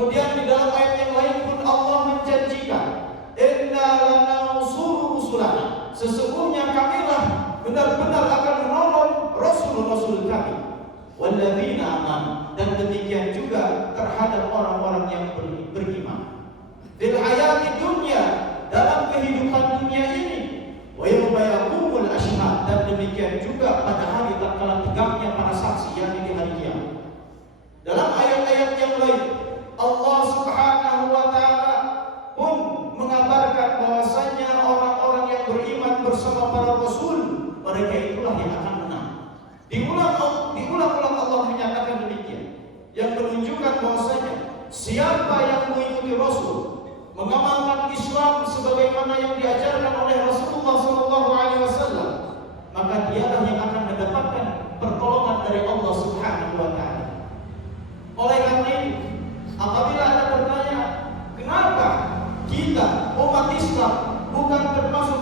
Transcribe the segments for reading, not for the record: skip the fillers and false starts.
Kemudian di dalam ayat yang lain pun demikian juga pada hari tatkala tegaknya para saksi, yakni di hari kiamat. Dalam ayat-ayat yang lain, Allah Subhanahu wa taala pun mengabarkan bahwasanya orang-orang yang beriman bersama para rasul, mereka itulah yang akan menang. Diulang-ulang Allah menyatakan demikian, yang menunjukkan bahwasanya siapa yang mengikuti Rasul, mengamalkan Islam sebagaimana yang diajarkan oleh Rasulullah SAW, maka dialah yang akan mendapatkan pertolongan dari Allah Subhanahu wa taala. Oleh karena itu, apabila ada pertanyaan, kenapa kita umat Islam bukan termasuk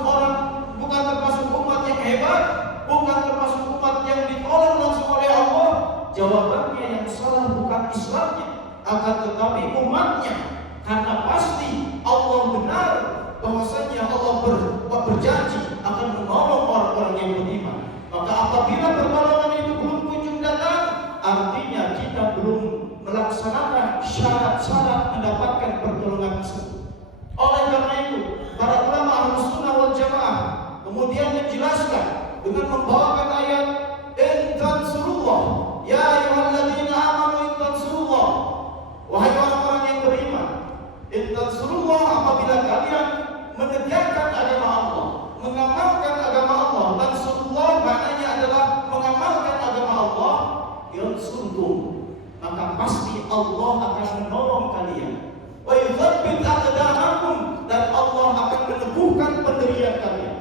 umat yang hebat, bukan termasuk umat yang ditolong langsung oleh Allah? Jawabannya yang salah bukan Islamnya, akan tetapi umatnya. Karena pasti Allah benar bahwasanya Allah berjanji akan menolong orang-orang yang beriman. Maka apabila pertolongan itu belum kunjung datang, artinya kita belum melaksanakan syarat-syarat mendapatkan pertolongan tersebut. Oleh karena itu, para ulama Ahlus Sunnah wal Jamaah kemudian menjelaskan dengan membawakan ayat in tansurullah ya ayyuhalladzina amanu in tansurullah, wahai orang-orang yang beriman, in tansurullah, apabila kalian menegakkan agama Allah, mengamalkan agama Allah. Tansurullah maknanya adalah mengamalkan agama Allah, yansurkum, maka pasti Allah akan menolong kalian. Wa yuthabbit aqdamakum, dan Allah akan meneguhkan pendirian kalian.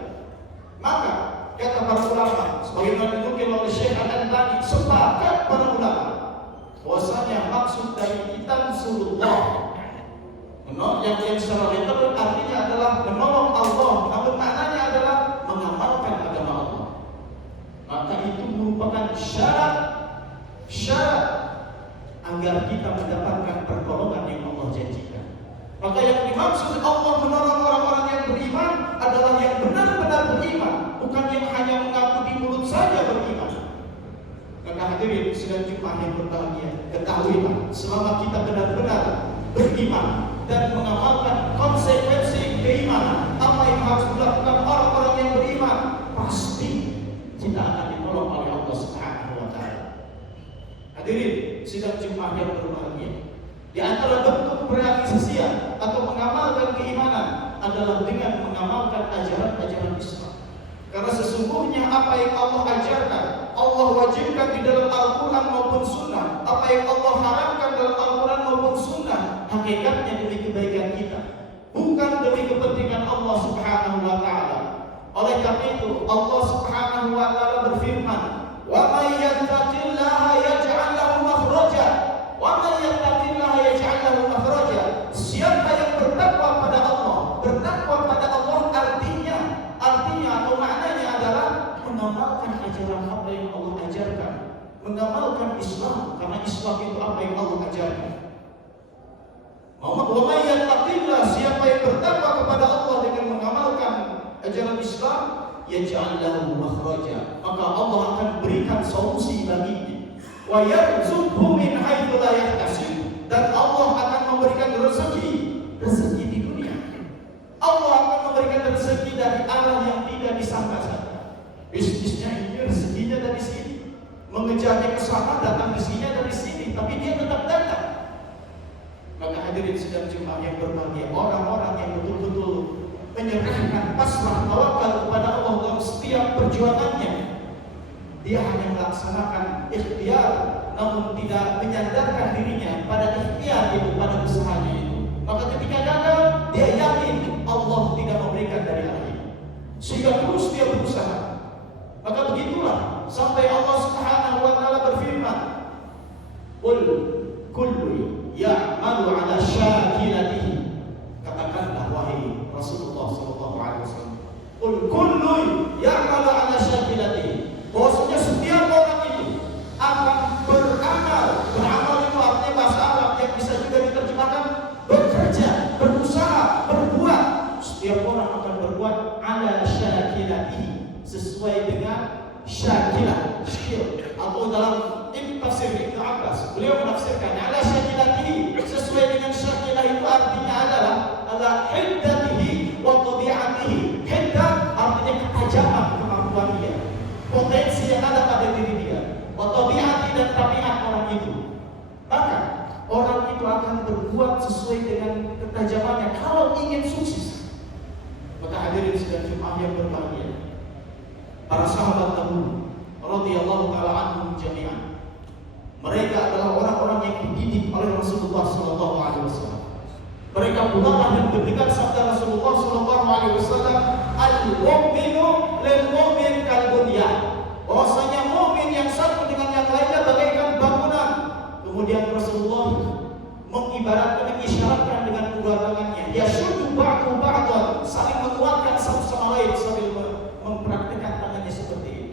Maka kata para ulama, sebagaimana dinukil oleh Syekh Al-Albani, sepakat para ulama bahwasanya maksud dari tansurullah yang secara literal artinya adalah menolong Allah, namun maknanya adalah mengamalkan agama Allah. Maka itu merupakan syarat agar kita mendapatkan pertolongan yang Allah janjikan. Maka yang dimaksud Allah menolong orang-orang yang beriman adalah yang benar-benar beriman, bukan yang hanya mengaku di mulut saja beriman. Maka hadirin sedang Jumat yang berbahagia, ketahuilah selama kita benar-benar beriman dan mengamalkan konsekuensi keimanan, apa yang harus dilakukan orang-orang yang beriman, pasti kita akan ditolong oleh Allah Subhanahu wa taala. Hadirin sidang Jumat yang berbahagia, di antara bentuk realisasian atau mengamalkan keimanan adalah dengan mengamalkan ajaran-ajaran Islam. Karena sesungguhnya apa yang Allah ajarkan, Allah wajibkan di dalam Al-Quran maupun Sunnah, apa yang Allah haramkan dalam Al-Quran maupun Sunnah, hakikatnya demi kebaikan kita, bukan demi kepentingan Allah Subhanahu wa taala. Oleh karena itu Allah Subhanahu wa taala berfirman, "Wa may yattaqillaha yaj'al lahu makhraja, wa may yattaqillaha yaj'al lahu makhraja." Siapa yang bertakwa pada Allah, artinya atau maknanya adalah mengamalkan ajaran apa yang Allah ajarkan, mengamalkan Islam, karena Islam itu apa yang Allah ajarkan. Wa may yattaqillah, siapa yang bertakwa kepada Allah dengan mengamalkan ajaran Islam, yaj'al lahu makhraja, maka Allah akan berikan solusi baginya. Wa yarzuqhu min haitsu la yahtasib, dan Allah akan memberikan rezeki di dunia. Allah akan memberikan rezeki dari arah yang tidak disangka-sangka. Bisnisnya ini rezekinya dari sini, mengejarnya ke sana datang rezekinya dari sini, tapi dia tetap datang. Maka hadirin sidang Jumat yang berbahagia, orang-orang yang betul-betul menyerahkan pasrah tawakal kepada Allah dalam setiap perjuangannya, dia hanya melaksanakan ikhtiar, namun tidak menyandarkan dirinya pada ikhtiar itu, pada usahanya itu. Maka ketika gagal, dia yakin Allah tidak memberikan dari akhir, sehingga terus dia berusaha. Maka begitulah sampai Allah Subhanahu wa taala berfirman, "Qul kullu ya'malu 'ala syakilatihi." Katakanlah wahai Rasulullah sallallahu alaihi wasallam, "Qul kullu ya'malu 'ala syakilatihi." Bahwasanya setiap orang itu akan beramal itu artinya bahasa Arab yang bisa juga diterjemahkan bekerja, berusaha, berbuat. Setiap orang akan berbuat 'ala syakilatihi, sesuai dengan syakilah, atau dalam tafsir Ibnu Abbas beliau menafsirkan 'ala syakilatihi, sesuai dengan syakilah itu artinya adalah ala hiddatihi wa tabi'atihi. Hiddah artinya ketajaman kemampuan dia, ingin sukses. Maka hadirin sidang Jumat yang berbahagia, para sahabat dahulu radhiyallahu taala anhum jami'an, mereka adalah orang-orang yang dididik oleh Rasulullah sallallahu alaihi wasallam. Mereka pula yang mendengar sabda Rasulullah sallallahu alaihi wasallam, al-mu'minu lil mu'min kal bunyan. Bahwasanya mukmin yang satu dengan yang lainnya bagaikan bangunan. Kemudian Rasulullah mengisyaratkan dengan kedua tangannya, yashuddu ba'du ba'dan, saling menguatkan satu sama lain sambil mempraktikkan tangannya seperti ini.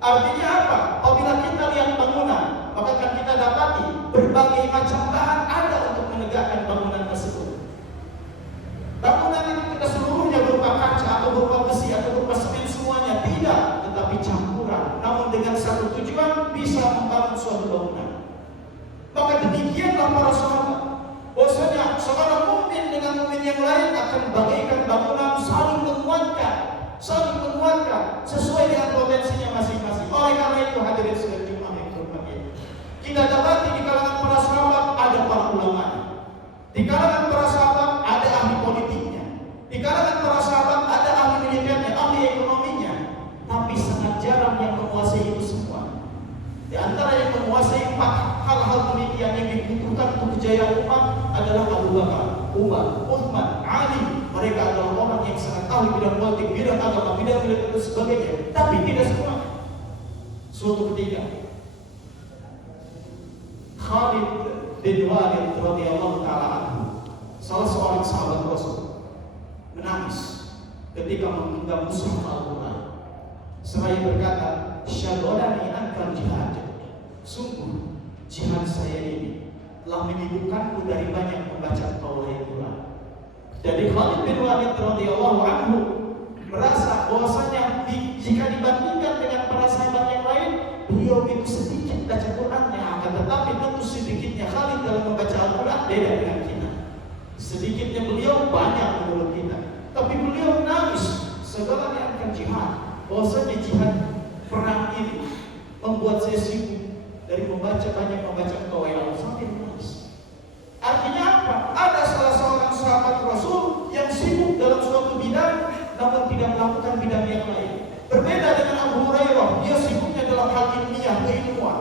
Artinya apa? Apabila kita lihat bangunan, maka akan kita dapati berbagai macam bahan ada untuk menegakkan bangunan tersebut. Bangunan itu tidak seluruhnya berupa kaca atau berupa besi atau berupa semen semuanya, tidak, tetapi campuran. Namun dengan satu tujuan bisa membangun suatu bangunan. Maka demikianlah para sahabat, bahwasanya seorang mukmin dengan mukmin yang lain akan bagaikan bangunan saling menguatkan sesuai dengan potensinya masing-masing. Oleh karena itu hadirin sekalian Jumat yang berbahagia, kita dapati di kalangan para sahabat ada para ulama, di kalangan para sahabat ada ahli politiknya, di kalangan para sahabat ada ahli militernya, ahli ekonominya, tapi sangat jarang yang menguasai itu semua. Di antara yang menguasai 4 hal-hal demikian yang dibutuhkan untuk kejayaan umat adalah Abu Bakar, Umar, Uthman, Ali. Mereka adalah orang yang sangat ahli bidang politik, bidang agama, bidang militer dan sebagainya. Tapi tidak semua. Suatu ketika Khalid bin Walid radhiyallahu taala anhu, salah seorang sahabat Rasul, menangis ketika menggenggam mushaf Al-Quran. Seraya berkata, "Syaghalani ankal jihad." Sungguh jihad saya ini telah menyibukkanku dari banyak membaca qaulai Quran. Jadi Khalid bin Walid radhiyallahu anhu merasa bahwasanya jika dibandingkan dengan para sahabat yang lain, beliau itu sedikit baca Qurannya, akan tetapi tentu sedikitnya Khalid dalam membaca Al-Quran beda dengan kita. Sedikitnya beliau banyak menurut kita, tapi beliau menangis segalanya akan jihad. Bahwasanya jihad perang ini membuat saya sibuk dari banyak membaca qaulai sampai menangis. Artinya apa? Ada salah seorang sahabat Rasul yang sibuk dalam suatu bidang namun tidak melakukan bidang yang lain. Berbeda dengan Abu Hurairah, dia sibuknya dalam hal ilmiah, keilmuan.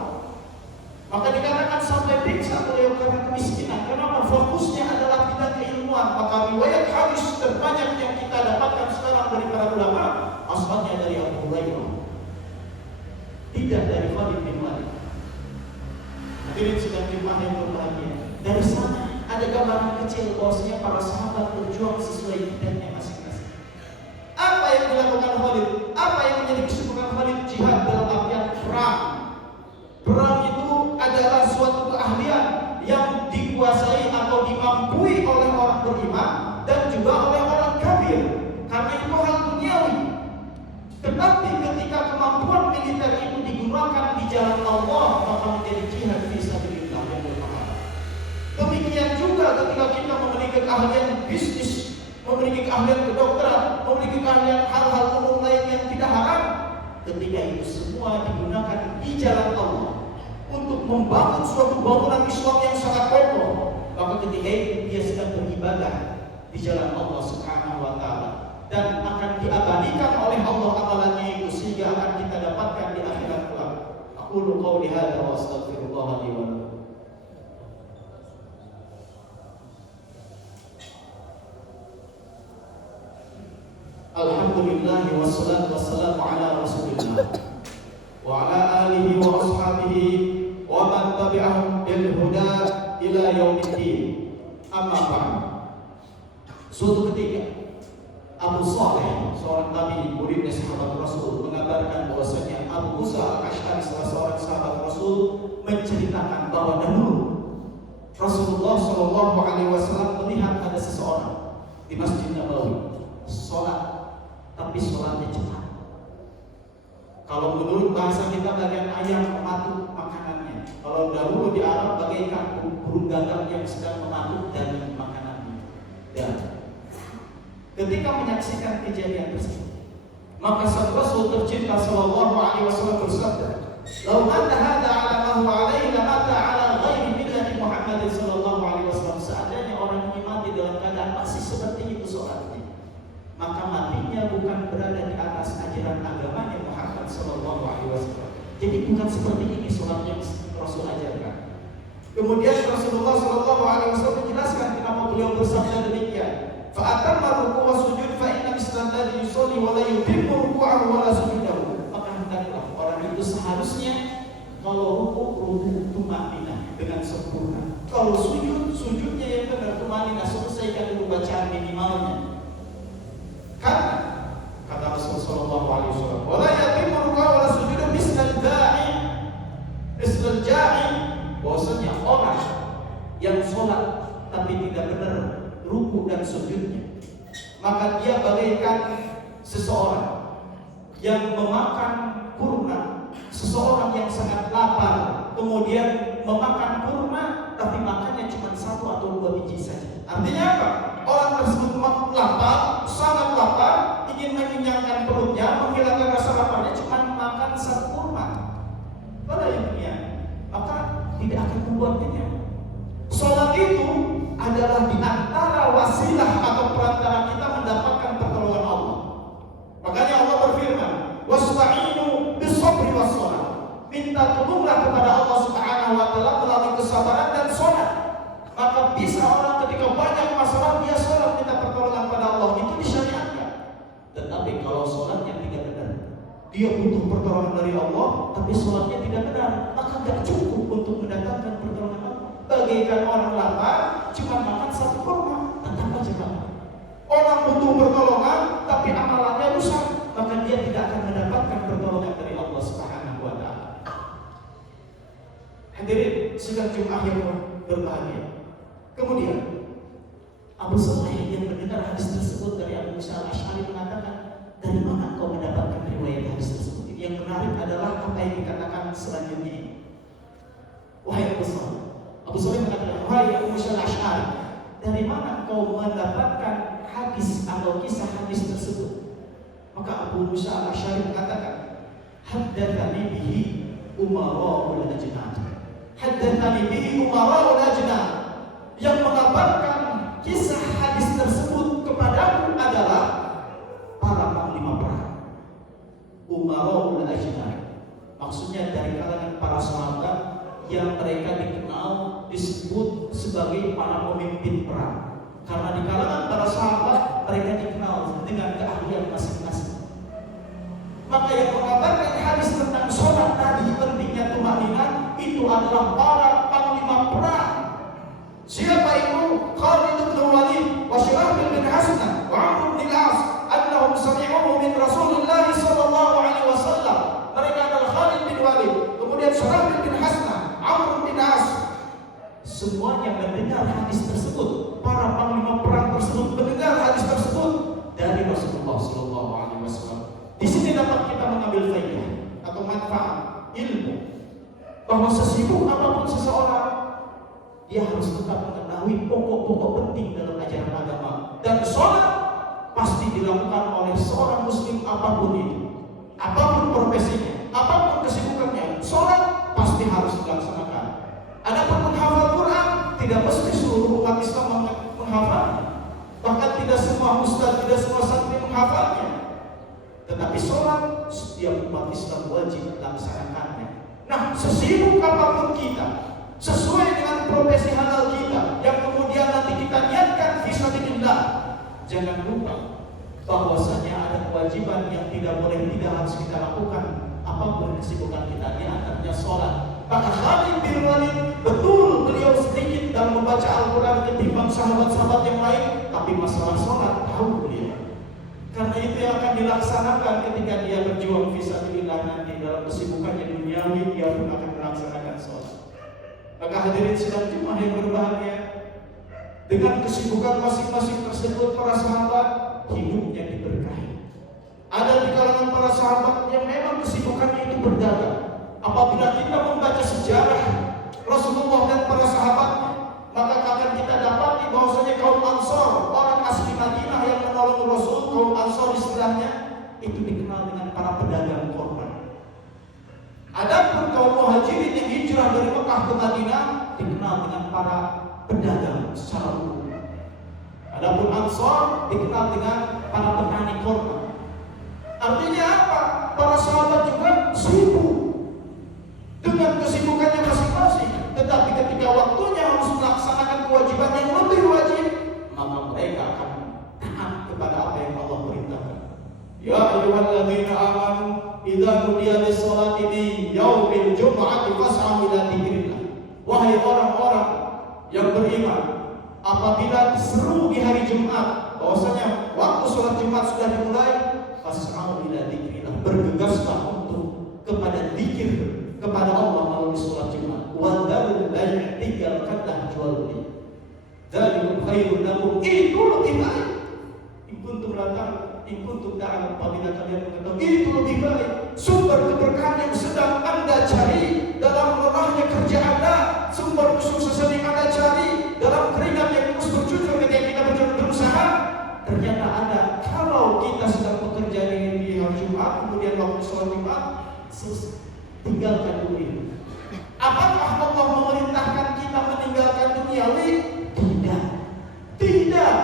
Maka dikatakan sampai pingsan beliau karena kemiskinan. Kenapa? Fokusnya adalah bidang keilmuan. Maka riwayat hadis terbanyak yang kita dapatkan sekarang dari para ulama asalnya dari Abu Hurairah, tidak dari Khalid bin Walid. Hadirin sedang Jumat yang berbahagia, dari sana ada gambaran kecil bahwasanya para sahabat berjuang sesuai bidangnya masing-masing. Apa yang dilakukan Khalid? Apa yang menjadi kesibukan Khalid? Jihad dalam artian perang. Perang itu adalah suatu keahlian yang dikuasai atau dimampui oleh orang beriman dan juga oleh orang kafir. Karena itu hal duniawi. Tetapi ketika kemampuan militer itu digunakan di jalan Allah, maka menjadi jihad fi sabilillah yang berpahala. Demikian juga ketika kita memiliki keahlian bisnis, memiliki keahlian kedokteran, memiliki keahlian hal-hal umum lain yang tidak haram, ketika itu semua digunakan di jalan Allah untuk membangun suatu bangunan Islam yang sangat kokoh, maka ketika itu dia sedang beribadah di jalan Allah Subhanahu wa taala dan akan diabadikan oleh Allah amalannya itu sehingga akan kita dapatkan di akhirat kelak. Aqulu qouli hadza wa astaghfirullah li wa lakum. Alhamdulillah wassalatu wassalamu ala Rasulillah wa ala alihi wa ashabihi wa man tabi'ahum bil huda ila yaumiddin. Amma ba'd. Suatu ketika Abu Saleh, seorang tabi'in muridnya sahabat Rasul, mengabarkan bahwasanya Abu Musa al-Asy'ari, salah seorang sahabat Rasul, menceritakan bahwa dahulu Rasulullah Shallallahu Alaihi Wasallam melihat ada seseorang di Masjid Nabawi sholat, tapi sholatnya cepat. Kalau menurut bahasa kita bagian ayam mematuk makanannya. Kalau dahulu di Arab bagaikan burung gagak yang sedang mematuk dari makanannya. Dan ketika menyaksikan kejadian tersebut, maka sang Rasul tercinta Sallallahu Alaihi Wasallam bersabda, "Lau anna hadza 'ala ma huwa 'alaihi la mata 'ala ghairi millati Muhammad sallallahu alaihi wasallam." Seandainya orang ini mati dalam keadaan masih seperti itu sholatnya, maka matinya bukan berada di atas ajaran agamanya Muhammad Sallallahu Alaihi Wasallam. Jadi bukan seperti ini sholat yang Rasul ajarkan. Kemudian Rasulullah Sallallahu Alaihi Wasallam menjelaskan kenapa beliau bersabda demikian. Fa'atamma ruku' wa sujud fa inna mislan ladzi yusolli wa la yutimmu ruku'ahu wa la sujudahu. Maka hendaklah orang itu seharusnya kalau ruku' tumanina dengan sempurna. Kalau sujudnya yang benar tumanina, selesaikan dulu bacaan minimalnya. Karena kata Rasulullah Sallallahu Alaihi Wasallam, wa la yutimmu ruku'ahu wa la sujudahu mislal ja'i. Bahwasanya orang yang sholat tapi tidak benar ruku dan sujudnya, maka dia bagaikan seseorang yang memakan kurma, seseorang yang sangat lapar kemudian memakan kurma tapi makannya cuma 1 atau 2 biji saja. Artinya apa? Orang tersebut lapar, sangat lapar, ingin mengenyangkan perutnya, menghilangkan rasa laparnya, cuma makan 1 kurma. Pada intinya, maka tidak akan membuat kenyang. Sholat itu adalah di antara wasilah atau perantara kita mendapatkan pertolongan Allah. Makanya Allah berfirman, "Wasta'inu bis-sabri was-shalah." Minta tolonglah kepada Allah Subhanahu wa taala melalui kesabaran dan sholat. Maka bisa orang ketika banyak masalah dia sholat minta pertolongan pada Allah, itu disyariatkan. Tetapi kalau sholatnya tidak benar, dia butuh pertolongan dari Allah, tapi sholatnya tidak benar, maka tidak cukup untuk mendatangkan pertolongan Allah. Bagaikan orang lapar, cuma makan 1 kurma, tetap aja lapar. Orang butuh pertolongan, tapi amalannya rusak, maka dia tidak akan mendapatkan pertolongan dari Allah Subhanahu wa Ta'ala. Hadirin sidang Jumat yang berbahagia. Kemudian Abu Saleh yang mendengar hadis tersebut dari Abu Musa al-Asy'ari mengatakan, dari mana kau mendapatkan riwayat hadis tersebut? Yang menarik adalah apa yang dikatakan selanjutnya ini. Wahai Abu Saleh, Abu Saleh mengatakan, wahai Abu Musa al-Asy'ari, dari mana kau mendapatkan hadis atau kisah hadis tersebut? Maka Abu Musa al-Asy'ari mengatakan, haddatsani bihi umara'ul ajnad. Haddatsani bihi umara'ul ajnad. Yang mengabarkan kisah hadis tersebut kepadaku adalah para panglima perang, umara'ul ajnad. Maksudnya dari kalangan para sahabat yang mereka dikenal disebut sebagai para pemimpin perang. Karena di kalangan para sahabat mereka dikenal dengan keahlian masing-masing. Maka yang mengabarkan hadis tentang sholat tadi, pentingnya tumanina, itu adalah para panglima perang. Siapa itu? Khalid bin Walid wa Syurahbil bin Hasan wa Amr bin As, annahum sami'uhu min Rasulillah sallallahu alaihi wasallam. Mereka adalah Khalid bin Walid, kemudian Syurahbil bin Hasan, Amr bin As. Semuanya mendengar hadis tersebut. Para panglima perang tersebut mendengar hadis tersebut dari Rasulullah sallallahu alaihi wasallam. Di sini dapat kita mengambil faedah atau manfaat ilmu bahwa sesibuk apapun seseorang, dia harus tetap mengetahui pokok-pokok penting dalam ajaran agama. Dan sholat pasti dilakukan oleh seorang muslim apapun itu, apapun profesinya, apapun kesibukannya, sholat pasti harus dilaksanakan. Adapun menghafal Quran, tidak mesti seluruh umat Islam menghafalnya. Bahkan tidak semua ustaz, tidak semua santri menghafalnya. Tetapi sholat setiap umat Islam wajib melaksanakannya. Nah, sesibuk apapun kita, sesuai dengan profesi halal kita, yang kemudian nanti kita niatkan fisabilillah, jangan lupa bahwasanya ada kewajiban yang tidak boleh tidak harus kita lakukan apapun kesibukan kita, di antaranya sholat. Maka Khalid bin Walid betul beliau sedikit dalam membaca Al-Quran ketimbang sahabat-sahabat yang lain, tapi masalah sholat tahu beliau. Karena itu yang akan dilaksanakan ketika dia berjuang fisabilillah nanti dalam kesibukannya duniawi, dia pun akan melaksanakan sholat. Maka hadirin sidang Jumat yang berbahagia, dengan kesibukan masing-masing tersebut para sahabat hidupnya diberkahi. Ada di kalangan para sahabat yang memang kesibukannya itu berdagang. Apabila kita membaca sejarah Rasulullah dan para sahabatnya, maka akan kita dapati bahwasanya kaum Ansor, orang asli Madinah yang menolong Rasul, kaum Ansor istilahnya, itu dikenal dengan para pedagang korban. Adapun kaum Muhajirin yang hijrah dari Mekah ke Madinah dikenal dengan para pedagang secara umum. Adapun Ansar dikenal dengan para petani kurma. Artinya apa? Para sahabat juga sibuk dengan kesibukannya masing-masing, tetapi ketika waktunya harus melaksanakan kewajiban yang lebih wajib, maka mereka akan taat kepada apa yang Allah perintahkan. Ya ayyuhalladzina amanu idza nudiya lis-sholati min yaumil jum'ati fas'au ila dzikrillah. Wahai orang-orang yang beriman, apabila diseru di hari Jumat bahwasanya waktu sholat Jumat sudah dimulai, fas'au ila dzikrillah, bergegaslah untuk kepada zikir kepada Allah melalui sholat Jumat. Wa dzarul bai', tinggalkanlah jual beli. Dzalikum khairun lakum, itu lebih baik. In kuntum ta'lamun, apabila kalian mengetahui itu lebih baik. Sumber keberkahan yang sedang Anda cari dalam lelahnya kerja Anda, sumber kesuksesan yang Anda cari dalam keringat yang terus bercucur ketika kita berusaha, ternyata ada. Kalau kita sedang bekerja di hari Jumat, kemudian waktu sholat Jumat, tinggalkan dulu itu. Apakah Allah memerintahkan kita meninggalkan duniawi? Tidak.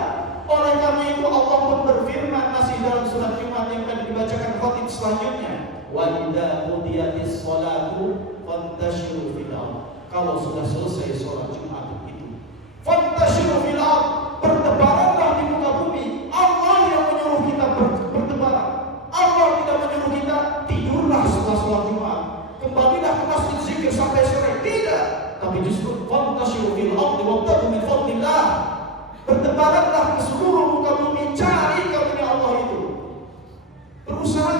Oleh karena itu Allah pun berfirman masih dalam surat Jumat yang akan dibacakan khatib selanjutnya, wa idza qudiyatis sholatu fantashiru fil ardh. Kalau sudah selesai sholat Jumat itu, fantashiru fil ardh, bertebaranlah di muka bumi. Allah yang menyuruh kita bertebaran. Allah tidak menyuruh kita tidurlah setelah sholat Jumat, kembalilah ke masjid zikir sampai sore. Tidak, tapi justru fantashiru fil ardh wabtaghu min fadlillah. Bertebaranlah ke seluruh muka bumi, cari karunia Allah itu. Berusaha.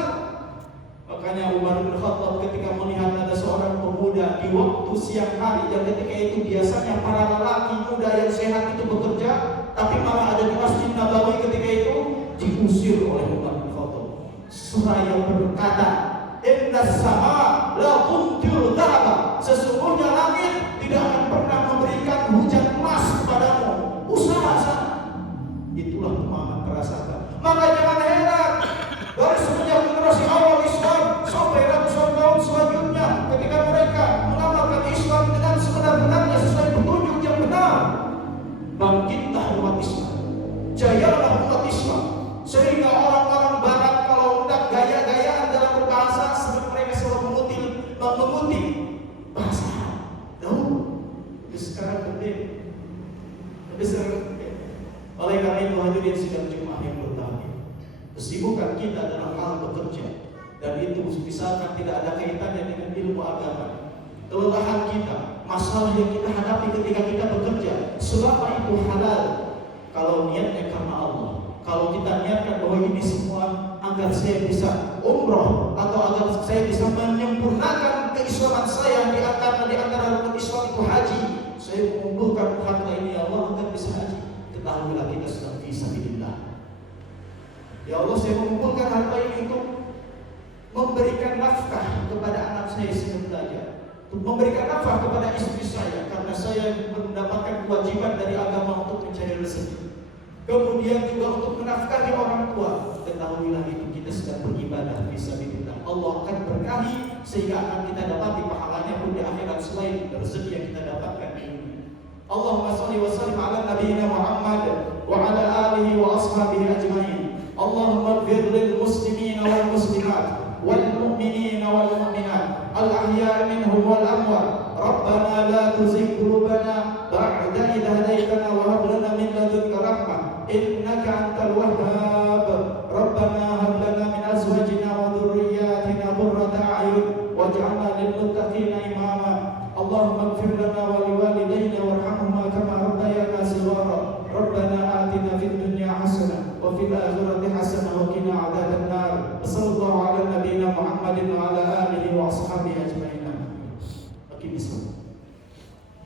Makanya Umar bin Khattab ketika melihat ada seorang pemuda di waktu siang hari, dan ketika itu biasanya para lelaki muda yang sehat itu bekerja, tapi malah ada di Masjid Nabawi ketika itu, diusir oleh Umar bin Khattab. Seraya berkata, inna sama la tuntiru dhaba, sesungguhnya langit tidak akan pernah memberikan hujan emas kepadamu. Usaha sana. Itulah pemahaman para sahabat. Maka jangan heran dari semenjak generasi awal Islam sampai ratusan tahun selanjutnya, ketika mereka mengamalkan Islam dengan sebenar-benarnya sesuai petunjuk yang benar, bangkitlah umat Islam, jayalah umat Islam, sehingga orang-orang Barat kalau hendak gaya-gayaan dalam berbahasa, sebab mereka selalu mengutip bahasa. Tahu? Sekarang penting. Oleh karena itu hadirin sidang Jumat yang berbahagia, kesibukan kita dalam hal bekerja, dan itu misalkan tidak ada kaitannya dengan ilmu agama, kelelahan kita, masalah yang kita hadapi ketika kita bekerja, selama itu halal, kalau niatnya karena Allah, kalau kita niatkan bahwa ini semua agar saya bisa umroh atau agar saya bisa menyempurnakan keislaman saya di antara rukun Islam itu haji, saya mengumpulkan harta ini ya Allah agar bisa haji. Ketahuilah kita sedang fisabilillah. Ya Allah, saya mengumpulkan harta ini untuk memberikan nafkah kepada anak saya sedang belajar, untuk memberikan nafkah kepada istri saya karena saya mendapatkan kewajiban dari agama untuk mencari rezeki. Kemudian juga untuk menafkahi orang tua. Ketahuilah itu kita sedang beribadah fisabilillah. Allah akan berkahi sehingga akan kita dapati pahalanya pun di akhirat selain rezeki yang kita dapatkan di dunia. Allahumma shalli wa sallim ala nabiyyina Muhammad wa ala alihi wa ashabihi ajma'in. Allahumma ighfir lil muslimina wal muslimat wal mu'minina wal mu'minat al ahya'i minhum wal amwat. Rabbana la tuzigh qulubana ba'da idh hadaytana wa hab lana min ladunka rahmah innaka antal wahhab. Rabbana hab lana min azwajina wa dhurriyyatina qurrata a'yun waj'alna lil muttaqina imama. Allahumma ighfir lana